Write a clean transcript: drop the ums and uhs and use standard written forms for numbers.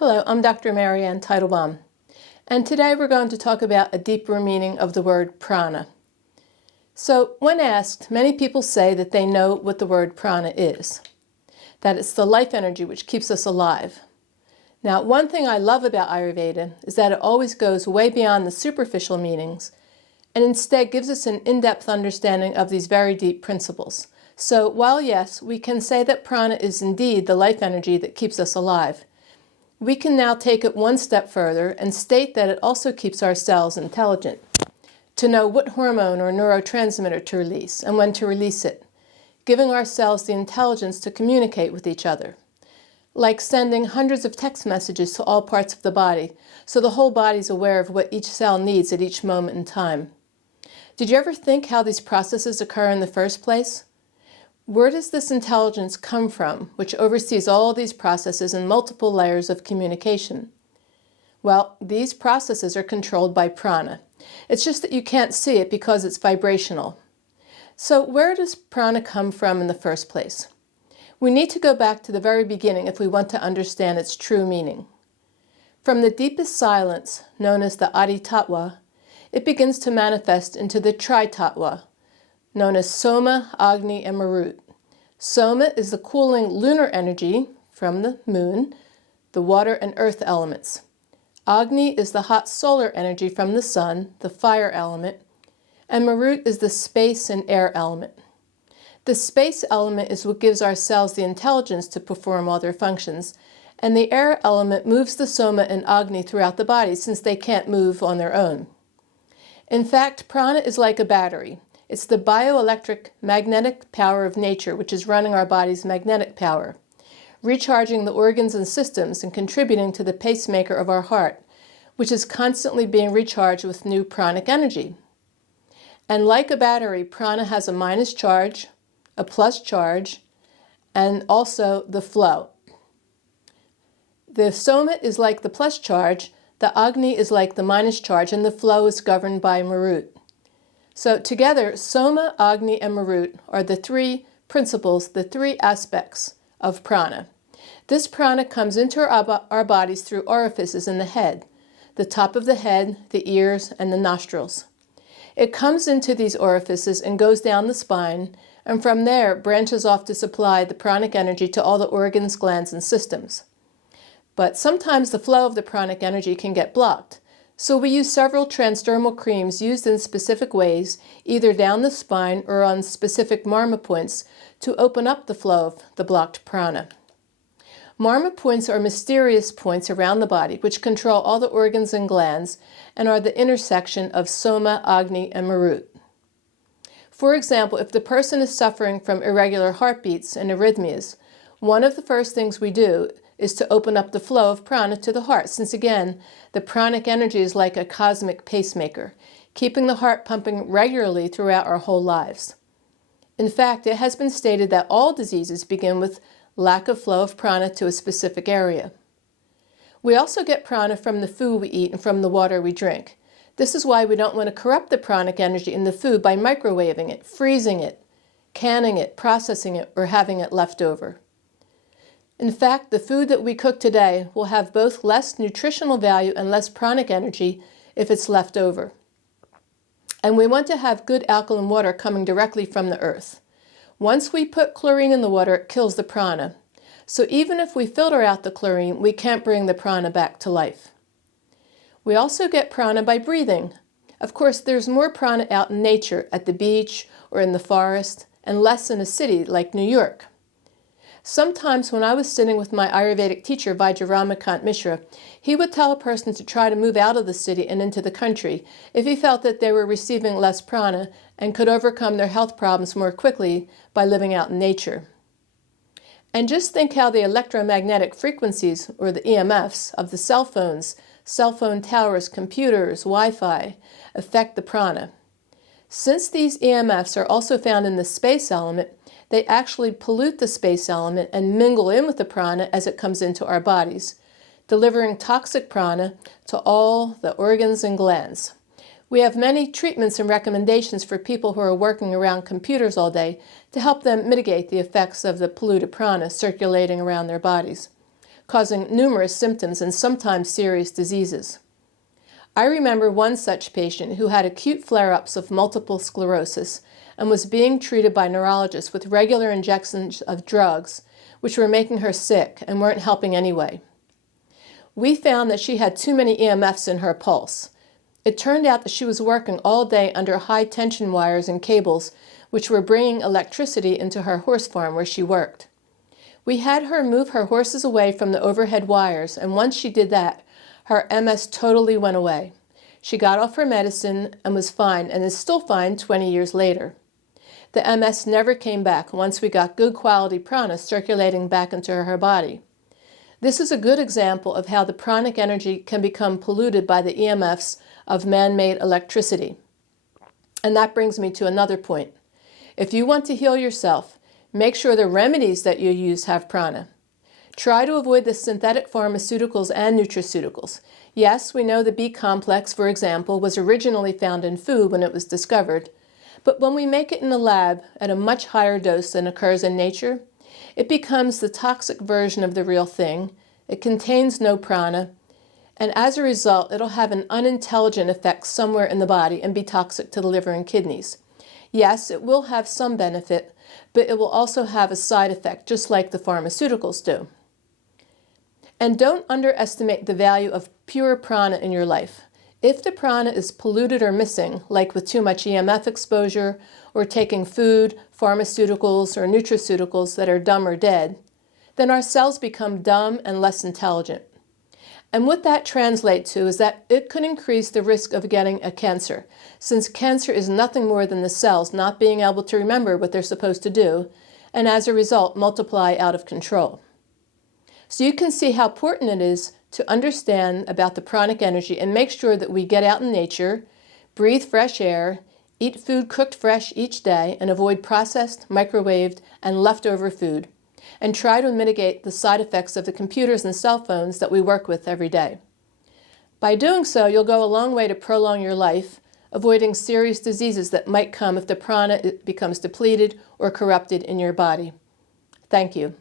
Hello, I'm Dr. Marianne Teitelbaum, and today we're going to talk about a deeper meaning of the word prana. So, when asked, many people say that they know what the word prana is, that it's the life energy which keeps us alive. Now, one thing I love about Ayurveda is that it always goes way beyond the superficial meanings and instead gives us an in-depth understanding of these very deep principles. So, while yes, we can say that prana is indeed the life energy that keeps us alive, we can now take it one step further and state that it also keeps our cells intelligent, to know what hormone or neurotransmitter to release and when to release it, giving our cells the intelligence to communicate with each other, like sending hundreds of text messages to all parts of the body, so the whole body is aware of what each cell needs at each moment in time. Did you ever think how these processes occur in the first place? Where does this intelligence come from, which oversees all these processes and multiple layers of communication? Well, these processes are controlled by prana. It's just that you can't see it because it's vibrational. So where does prana come from in the first place? We need to go back to the very beginning if we want to understand its true meaning. From the deepest silence, known as the Adi Tattva, it begins to manifest into the Tri-Tattva, known as Soma, Agni, and Marut. Soma is the cooling lunar energy from the moon, the water and earth elements. Agni is the hot solar energy from the sun, the fire element, and Marut is the space and air element. The space element is what gives our cells the intelligence to perform all their functions, and the air element moves the Soma and Agni throughout the body since they can't move on their own. In fact, prana is like a battery. It's the bioelectric magnetic power of nature which is running our body's magnetic power, recharging the organs and systems and contributing to the pacemaker of our heart, which is constantly being recharged with new pranic energy. And like a battery, prana has a minus charge, a plus charge, and also the flow. The Soma is like the plus charge, the Agni is like the minus charge, and the flow is governed by Marut. So together, Soma, Agni, and Marut are the three principles, the three aspects of prana. This prana comes into our bodies through orifices in the head, the top of the head, the ears, and the nostrils. It comes into these orifices and goes down the spine, and from there branches off to supply the pranic energy to all the organs, glands, and systems. But sometimes the flow of the pranic energy can get blocked. So we use several transdermal creams used in specific ways, either down the spine or on specific marma points, to open up the flow of the blocked prana. Marma points are mysterious points around the body which control all the organs and glands and are the intersection of Soma, Agni, and Marut. For example, if the person is suffering from irregular heartbeats and arrhythmias, one of the first things we do is to open up the flow of prana to the heart, since again, the pranic energy is like a cosmic pacemaker, keeping the heart pumping regularly throughout our whole lives. In fact, it has been stated that all diseases begin with lack of flow of prana to a specific area. We also get prana from the food we eat and from the water we drink. This is why we don't want to corrupt the pranic energy in the food by microwaving it, freezing it, canning it, processing it, or having it left over. In fact, the food that we cook today will have both less nutritional value and less pranic energy if it's left over. And we want to have good alkaline water coming directly from the earth. Once we put chlorine in the water, it kills the prana. So even if we filter out the chlorine, we can't bring the prana back to life. We also get prana by breathing. Of course, there's more prana out in nature, at the beach or in the forest, and less in a city like New York. Sometimes when I was sitting with my Ayurvedic teacher, Vajramakant Mishra, he would tell a person to try to move out of the city and into the country if he felt that they were receiving less prana and could overcome their health problems more quickly by living out in nature. And just think how the electromagnetic frequencies, or the EMFs, of the cell phones, cell phone towers, computers, Wi-Fi, affect the prana. Since these EMFs are also found in the space element, they actually pollute the space element and mingle in with the prana as it comes into our bodies, delivering toxic prana to all the organs and glands. We have many treatments and recommendations for people who are working around computers all day to help them mitigate the effects of the polluted prana circulating around their bodies. causing numerous symptoms and sometimes serious diseases. I remember one such patient who had acute flare-ups of multiple sclerosis and was being treated by neurologists with regular injections of drugs which were making her sick and weren't helping anyway. We found that she had too many EMFs in her pulse. It turned out that she was working all day under high tension wires and cables which were bringing electricity into her horse farm where she worked. We had her move her horses away from the overhead wires, and once she did that, her MS totally went away. She got off her medicine and was fine, and is still fine 20 years later. The MS never came back once we got good quality prana circulating back into her body. This is a good example of how the pranic energy can become polluted by the EMFs of man-made electricity. And that brings me to another point. If you want to heal yourself, make sure the remedies that you use have prana. Try to avoid the synthetic pharmaceuticals and nutraceuticals. Yes, we know the B complex, for example, was originally found in food when it was discovered, but when we make it in the lab at a much higher dose than occurs in nature, it becomes the toxic version of the real thing. It contains no prana, and as a result, it'll have an unintelligent effect somewhere in the body and be toxic to the liver and kidneys. Yes, it will have some benefit, but it will also have a side effect, just like the pharmaceuticals do. And don't underestimate the value of pure prana in your life. If the prana is polluted or missing, like with too much EMF exposure, or taking food, pharmaceuticals, or nutraceuticals that are dumb or dead, then our cells become dumb and less intelligent. And what that translates to is that it could increase the risk of getting a cancer, since cancer is nothing more than the cells not being able to remember what they're supposed to do, and as a result multiply out of control. So you can see how important it is to understand about the pranic energy and make sure that we get out in nature, breathe fresh air, eat food cooked fresh each day, and avoid processed, microwaved, and leftover food, and try to mitigate the side effects of the computers and cell phones that we work with every day. By doing so, you'll go a long way to prolong your life, avoiding serious diseases that might come if the prana becomes depleted or corrupted in your body. Thank you.